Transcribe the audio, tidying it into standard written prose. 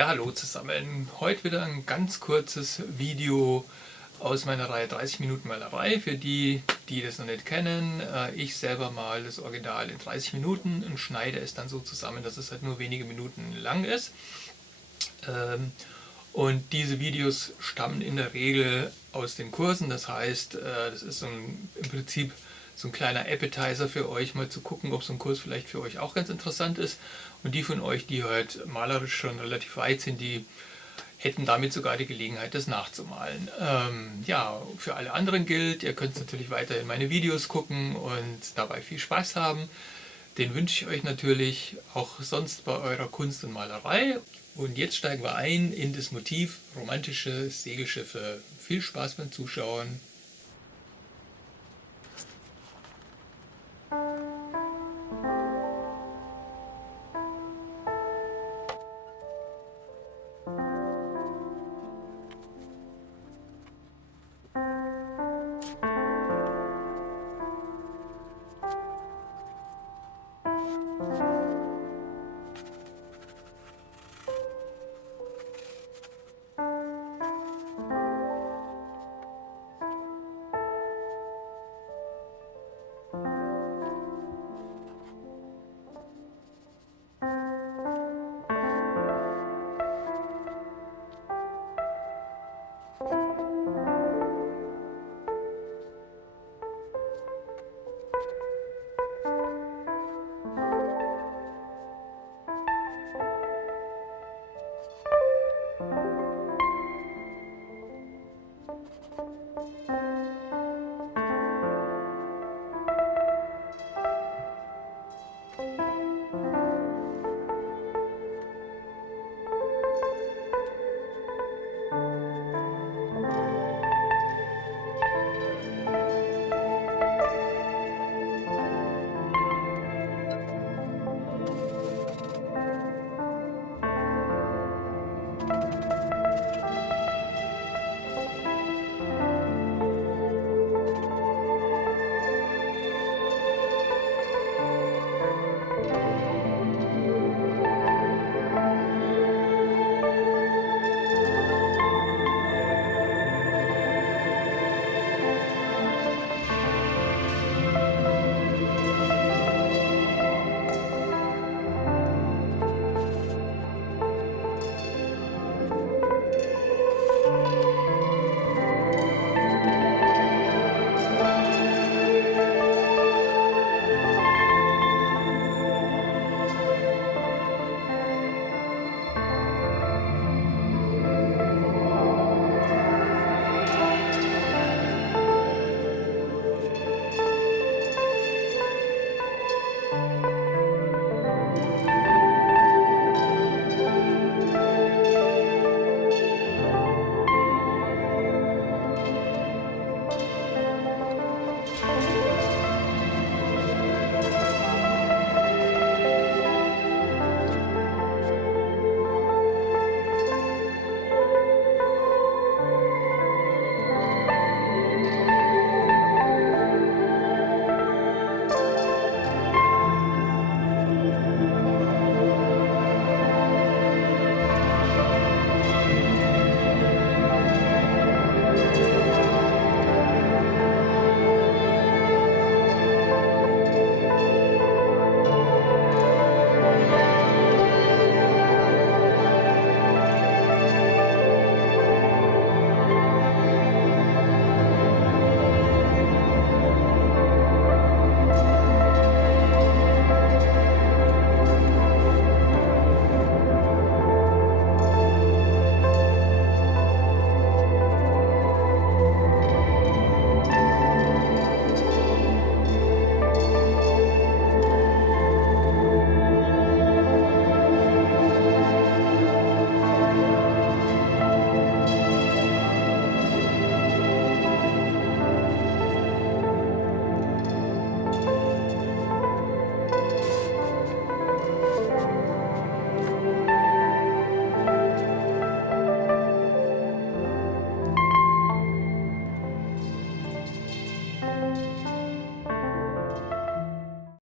Ja, hallo zusammen. Heute wieder ein ganz kurzes Video aus meiner Reihe 30 Minuten Malerei. Für die, die das noch nicht kennen, ich selber male das Original in 30 Minuten und schneide es dann so zusammen, dass es halt nur wenige Minuten lang ist. Und diese Videos stammen in der Regel aus den Kursen. Das heißt, das ist im Prinzip so ein kleiner Appetizer für euch, mal zu gucken, ob so ein Kurs vielleicht für euch auch ganz interessant ist. Und die von euch, die halt malerisch schon relativ weit sind, die hätten damit sogar die Gelegenheit, das nachzumalen. Ja, für alle anderen gilt, ihr könnt natürlich weiterhin meine Videos gucken und dabei viel Spaß haben. Den wünsche ich euch natürlich auch sonst bei eurer Kunst und Malerei. Und jetzt steigen wir ein in das Motiv romantische Segelschiffe. Viel Spaß beim Zuschauen.